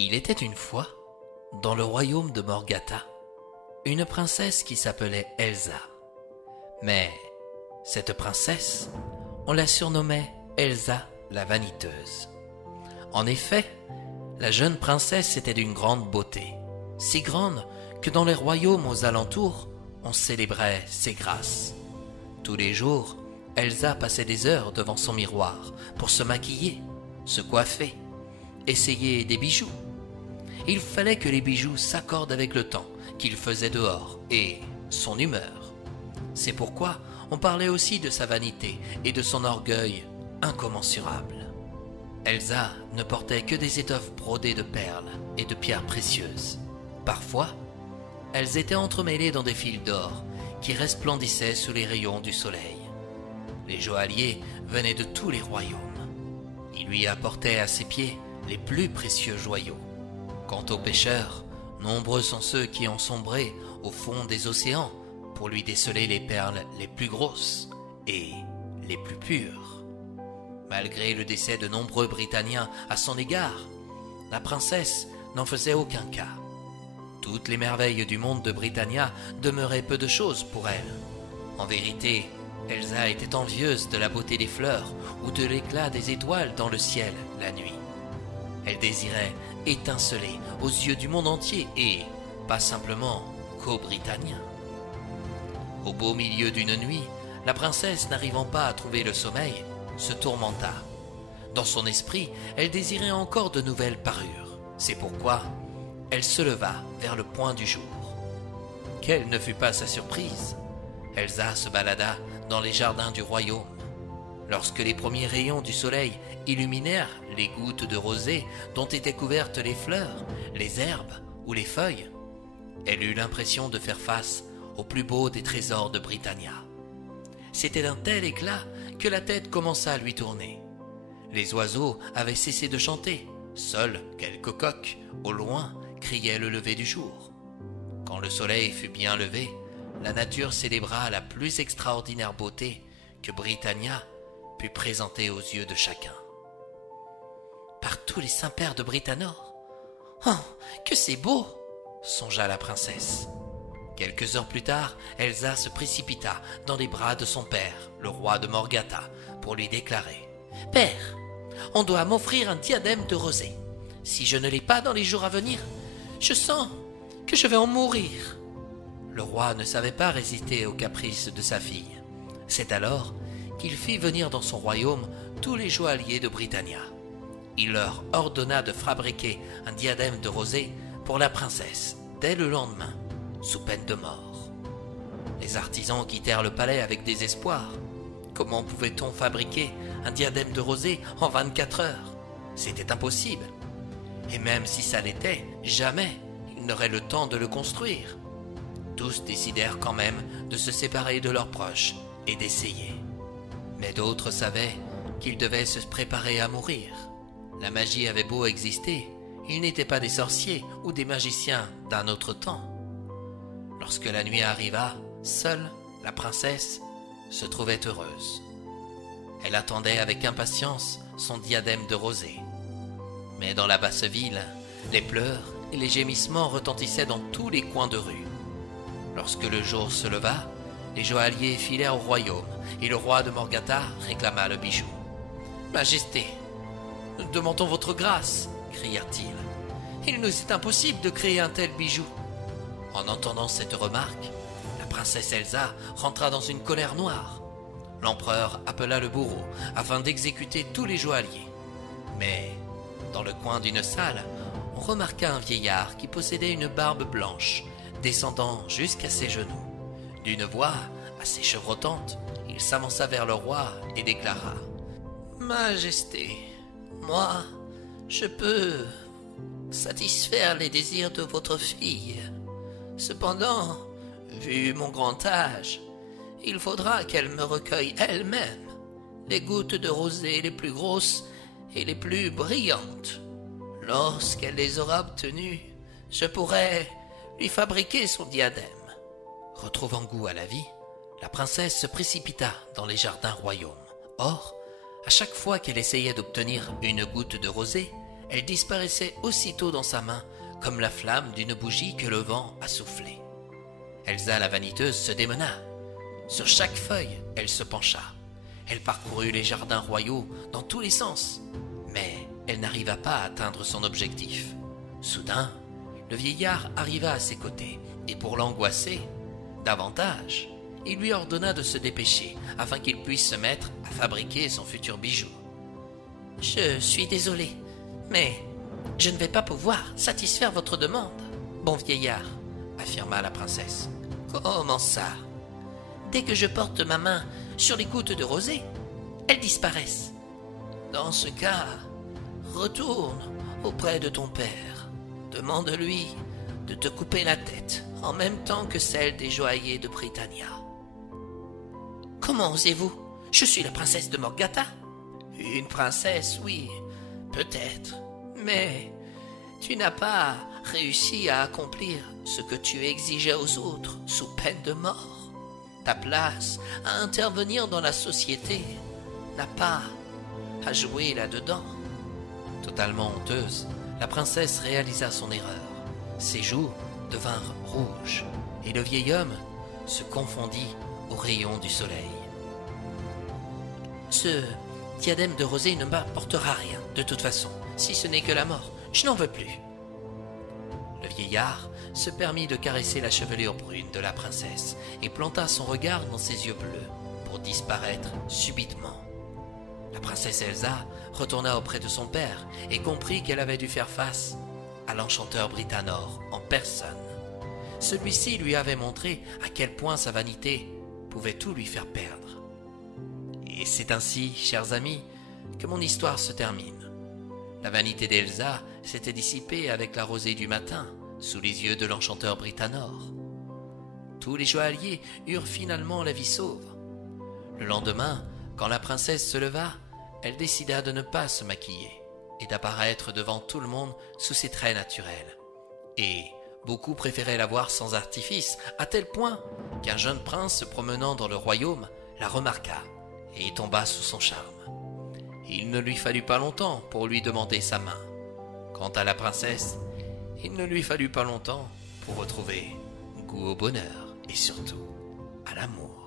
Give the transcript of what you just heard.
Il était une fois, dans le royaume de Morgata, une princesse qui s'appelait Elsa. Mais cette princesse, on la surnommait Elsa la vaniteuse. En effet, la jeune princesse était d'une grande beauté, si grande que dans les royaumes aux alentours, on célébrait ses grâces. Tous les jours, Elsa passait des heures devant son miroir pour se maquiller, se coiffer, essayer des bijoux. Il fallait que les bijoux s'accordent avec le temps qu'il faisait dehors et son humeur. C'est pourquoi on parlait aussi de sa vanité et de son orgueil incommensurable. Elsa ne portait que des étoffes brodées de perles et de pierres précieuses. Parfois, elles étaient entremêlées dans des fils d'or qui resplendissaient sous les rayons du soleil. Les joailliers venaient de tous les royaumes. Ils lui apportaient à ses pieds les plus précieux joyaux. Quant aux pêcheurs, nombreux sont ceux qui ont sombré au fond des océans pour lui déceler les perles les plus grosses et les plus pures. Malgré le décès de nombreux Britanniens à son égard, la princesse n'en faisait aucun cas. Toutes les merveilles du monde de Britannia demeuraient peu de choses pour elle. En vérité, Elsa était envieuse de la beauté des fleurs ou de l'éclat des étoiles dans le ciel la nuit. Elle désirait étinceler aux yeux du monde entier et pas simplement qu'aux Britanniens. Au beau milieu d'une nuit, la princesse, n'arrivant pas à trouver le sommeil, se tourmenta. Dans son esprit, elle désirait encore de nouvelles parures. C'est pourquoi elle se leva vers le point du jour. Quelle ne fut pas sa surprise! Elsa se balada dans les jardins du royaume. Lorsque les premiers rayons du soleil illuminèrent les gouttes de rosée dont étaient couvertes les fleurs, les herbes ou les feuilles, elle eut l'impression de faire face au plus beau des trésors de Britannia. C'était d'un tel éclat que la tête commença à lui tourner. Les oiseaux avaient cessé de chanter. Seuls quelques coqs, au loin, criaient le lever du jour. Quand le soleil fut bien levé, la nature célébra la plus extraordinaire beauté que Britannia put présenter aux yeux de chacun. Par tous les saints-pères de Britannor, oh, que c'est beau! Songea la princesse. Quelques heures plus tard, Elsa se précipita dans les bras de son père, le roi de Morgata, pour lui déclarer « Père, on doit m'offrir un diadème de rosée. Si je ne l'ai pas dans les jours à venir, je sens que je vais en mourir. » Le roi ne savait pas résister aux caprices de sa fille. C'est alors qu'il fit venir dans son royaume tous les joailliers de Britannia. Il leur ordonna de fabriquer un diadème de rosée pour la princesse dès le lendemain, sous peine de mort. Les artisans quittèrent le palais avec désespoir. Comment pouvait-on fabriquer un diadème de rosée en 24 heures? C'était impossible. Et même si ça l'était, jamais ils n'auraient le temps de le construire. Tous décidèrent quand même de se séparer de leurs proches et d'essayer. Mais d'autres savaient qu'ils devaient se préparer à mourir. La magie avait beau exister, ils n'étaient pas des sorciers ou des magiciens d'un autre temps. Lorsque la nuit arriva, seule la princesse se trouvait heureuse. Elle attendait avec impatience son diadème de rosée. Mais dans la basse ville, les pleurs et les gémissements retentissaient dans tous les coins de rue. Lorsque le jour se leva, les joailliers filèrent au royaume et le roi de Morgata réclama le bijou. « Majesté, nous demandons votre grâce !» crièrent-ils. « Il nous est impossible de créer un tel bijou. » En entendant cette remarque, la princesse Elsa rentra dans une colère noire. L'empereur appela le bourreau afin d'exécuter tous les joailliers. Mais, dans le coin d'une salle, on remarqua un vieillard qui possédait une barbe blanche, descendant jusqu'à ses genoux. D'une voix assez chevrotante, il s'avança vers le roi et déclara « Majesté, moi, je peux satisfaire les désirs de votre fille. Cependant, vu mon grand âge, il faudra qu'elle me recueille elle-même les gouttes de rosée les plus grosses et les plus brillantes. Lorsqu'elle les aura obtenues, je pourrai lui fabriquer son diadème. » Retrouvant goût à la vie, la princesse se précipita dans les jardins royaumes. Or, à chaque fois qu'elle essayait d'obtenir une goutte de rosée, elle disparaissait aussitôt dans sa main, comme la flamme d'une bougie que le vent a soufflée. Elsa la vaniteuse se démena. Sur chaque feuille, elle se pencha. Elle parcourut les jardins royaux dans tous les sens, mais elle n'arriva pas à atteindre son objectif. Soudain, le vieillard arriva à ses côtés, et pour l'angoisser davantage, il lui ordonna de se dépêcher afin qu'il puisse se mettre à fabriquer son futur bijou. « Je suis désolé, mais je ne vais pas pouvoir satisfaire votre demande, bon vieillard, » affirma la princesse. « Comment ça? Dès que je porte ma main sur les gouttes de rosée, elles disparaissent. Dans ce cas, retourne auprès de ton père. Demande-lui de te couper la tête en même temps que celle des joailliers de Britannia. »« Comment osez-vous? Je suis la princesse de Morgana. »« Une princesse, oui, peut-être, mais tu n'as pas réussi à accomplir ce que tu exigeais aux autres sous peine de mort. Ta place à intervenir dans la société n'a pas à jouer là-dedans. » Totalement honteuse, la princesse réalisa son erreur. Ses joues devinrent rouges et le vieil homme se confondit aux rayons du soleil. « Ce diadème de rosée ne m'apportera rien, de toute façon, si ce n'est que la mort. Je n'en veux plus. » Le vieillard se permit de caresser la chevelure brune de la princesse et planta son regard dans ses yeux bleus pour disparaître subitement. La princesse Elsa retourna auprès de son père et comprit qu'elle avait dû faire face à l'enchanteur Britanor en personne. Celui-ci lui avait montré à quel point sa vanité pouvait tout lui faire perdre. Et c'est ainsi, chers amis, que mon histoire se termine. La vanité d'Elsa s'était dissipée avec la rosée du matin, sous les yeux de l'enchanteur Britanor. Tous les joailliers eurent finalement la vie sauve. Le lendemain, quand la princesse se leva, elle décida de ne pas se maquiller et d'apparaître devant tout le monde sous ses traits naturels. Et beaucoup préféraient la voir sans artifice, à tel point qu'un jeune prince se promenant dans le royaume la remarqua et tomba sous son charme. Il ne lui fallut pas longtemps pour lui demander sa main. Quant à la princesse, il ne lui fallut pas longtemps pour retrouver goût au bonheur et surtout à l'amour.